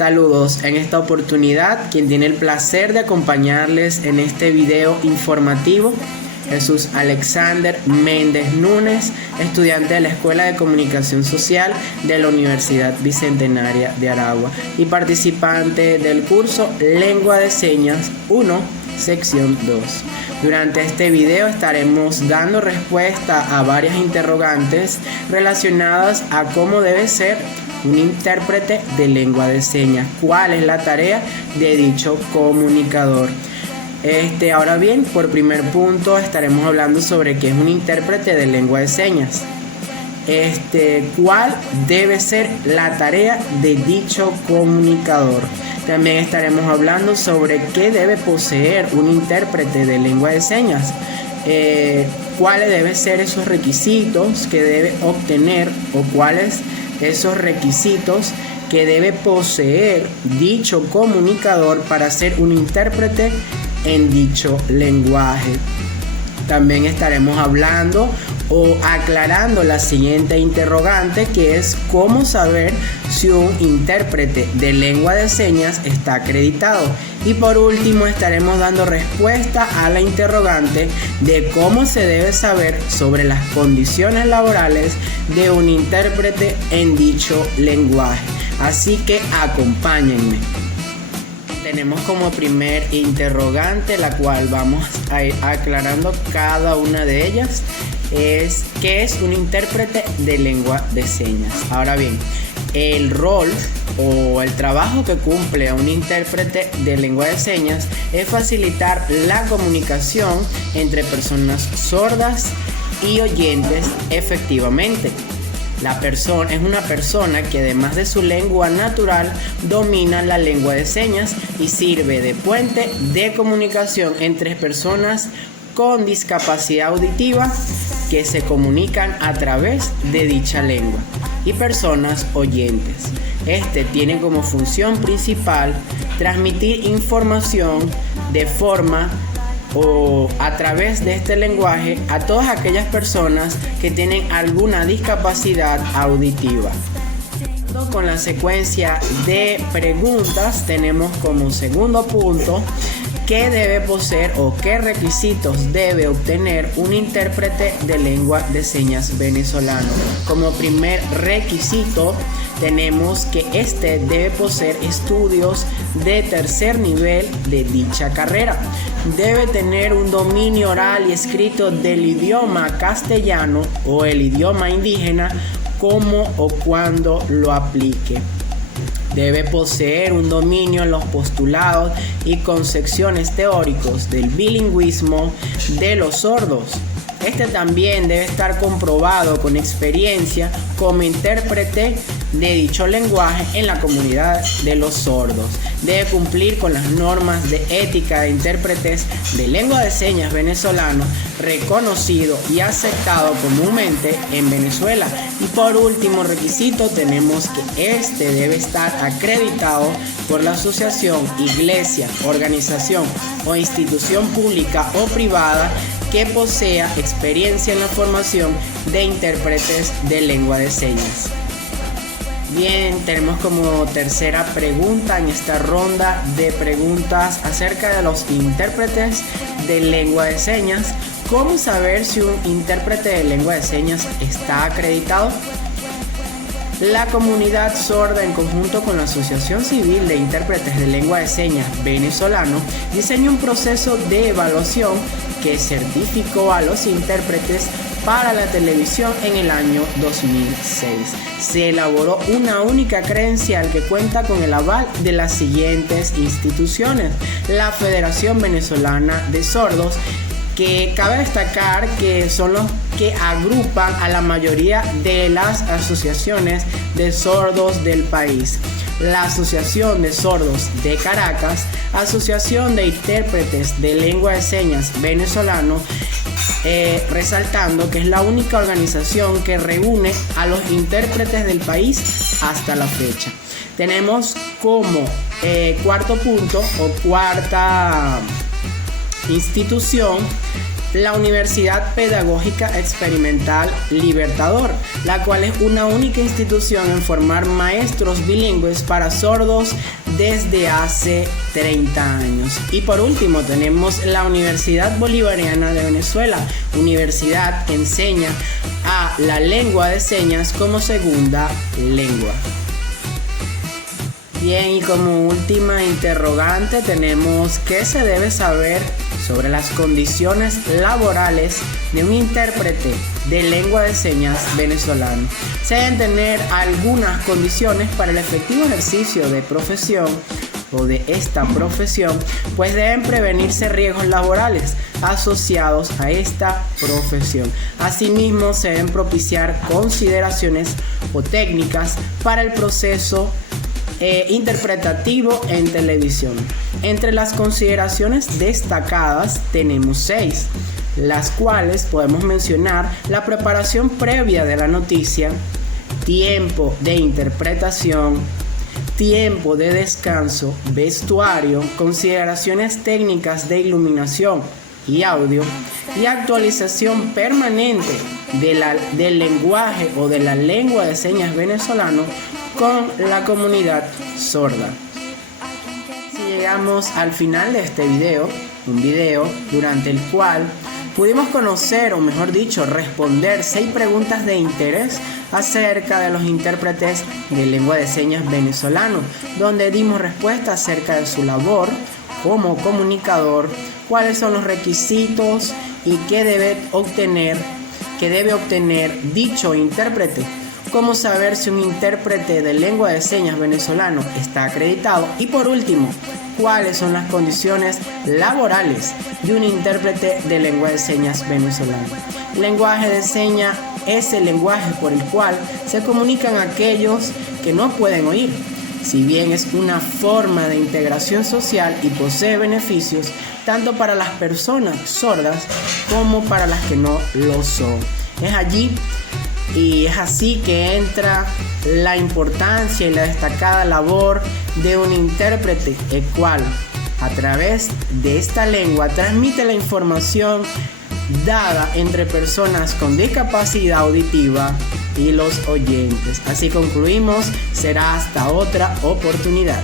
Saludos, en esta oportunidad quien tiene el placer de acompañarles en este video informativo, Jesús Alexander Méndez Núñez, estudiante de la Escuela de Comunicación Social de la Universidad Bicentenaria de Aragua y participante del curso Lengua de Señas 1, sección 2. Durante este video estaremos dando respuesta a varias interrogantes relacionadas a cómo debe ser un intérprete de lengua de señas, cuál es la tarea de dicho comunicador. Ahora bien, por primer punto estaremos hablando sobre qué es un intérprete de lengua de señas. ¿Cuál debe ser la tarea de dicho comunicador? También estaremos hablando sobre qué debe poseer un intérprete de lengua de señas. ¿Cuáles deben ser esos requisitos que debe obtener o cuáles esos requisitos que debe poseer dicho comunicador para ser un intérprete en dicho lenguaje? También estaremos hablando o aclarando la siguiente interrogante, que es cómo saber si un intérprete de lengua de señas está acreditado. Y por último estaremos dando respuesta a la interrogante de cómo se debe saber sobre las condiciones laborales de un intérprete en dicho lenguaje. Así que acompáñenme. Tenemos como primer interrogante, la cual vamos a ir aclarando cada una de ellas, es ¿qué es un intérprete de lengua de señas? Ahora bien, el rol o el trabajo que cumple un intérprete de lengua de señas es facilitar la comunicación entre personas sordas y oyentes efectivamente. Es una persona que además de su lengua natural domina la lengua de señas y sirve de puente de comunicación entre personas con discapacidad auditiva que se comunican a través de dicha lengua y personas oyentes. Tiene como función principal transmitir información de forma o a través de este lenguaje a todas aquellas personas que tienen alguna discapacidad auditiva. Con la secuencia de preguntas tenemos como segundo punto qué debe poseer o qué requisitos debe obtener un intérprete de lengua de señas venezolano. Como primer requisito tenemos que debe poseer estudios de tercer nivel de dicha carrera. Debe tener un dominio oral y escrito del idioma castellano o el idioma indígena como o cuando lo aplique. Debe poseer un dominio en los postulados y concepciones teóricos del bilingüismo de los sordos. También debe estar comprobado con experiencia como intérprete de dicho lenguaje en la comunidad de los sordos. Debe cumplir con las normas de ética de intérpretes de lengua de señas venezolanos, reconocido y aceptado comúnmente en Venezuela. Y por último requisito tenemos que debe estar acreditado por la asociación, iglesia, organización o institución pública o privada que posea experiencia en la formación de intérpretes de lengua de señas. Bien, tenemos como tercera pregunta en esta ronda de preguntas acerca de los intérpretes de lengua de señas. ¿Cómo saber si un intérprete de lengua de señas está acreditado? La comunidad sorda, en conjunto con la Asociación Civil de Intérpretes de Lengua de Señas venezolano, diseñó un proceso de evaluación que certificó a los intérpretes para la televisión en el año 2006. Se elaboró una única credencial que cuenta con el aval de las siguientes instituciones: la Federación Venezolana de Sordos, que cabe destacar que son los que agrupan a la mayoría de las asociaciones de sordos del país. La Asociación de Sordos de Caracas, Asociación de Intérpretes de Lengua de Señas venezolano, resaltando que es la única organización que reúne a los intérpretes del país hasta la fecha. Tenemos como cuarto punto o cuarta institución la Universidad Pedagógica Experimental Libertador, la cual es una única institución en formar maestros bilingües para sordos desde hace 30 años. Y por último tenemos la Universidad Bolivariana de Venezuela, universidad que enseña a la lengua de señas como segunda lengua. Bien, y como última interrogante tenemos ¿qué se debe saber sobre las condiciones laborales de un intérprete de lengua de señas venezolano? Se deben tener algunas condiciones para el efectivo ejercicio de profesión o de esta profesión, pues deben prevenirse riesgos laborales asociados a esta profesión. Asimismo, se deben propiciar consideraciones o técnicas para el proceso interpretativo en televisión. Entre las consideraciones destacadas tenemos 6, las cuales podemos mencionar la preparación previa de la noticia, tiempo de interpretación, tiempo de descanso, vestuario, consideraciones técnicas de iluminación y audio y actualización permanente del lenguaje o de la lengua de señas venezolano con la comunidad sorda. Si llegamos al final de este video, un video durante el cual pudimos conocer, o mejor dicho, responder 6 preguntas de interés acerca de los intérpretes de lengua de señas venezolanos, donde dimos respuesta acerca de su labor como comunicador, cuáles son los requisitos y qué debe obtener dicho intérprete, cómo saber si un intérprete de lengua de señas venezolano está acreditado y por último, cuáles son las condiciones laborales de un intérprete de lengua de señas venezolano. El lenguaje de señas es el lenguaje por el cual se comunican aquellos que no pueden oír. Si bien es una forma de integración social y posee beneficios tanto para las personas sordas como para las que no lo son. Es así que entra la importancia y la destacada labor de un intérprete, el cual a través de esta lengua transmite la información dada entre personas con discapacidad auditiva y los oyentes. Así concluimos, será hasta otra oportunidad.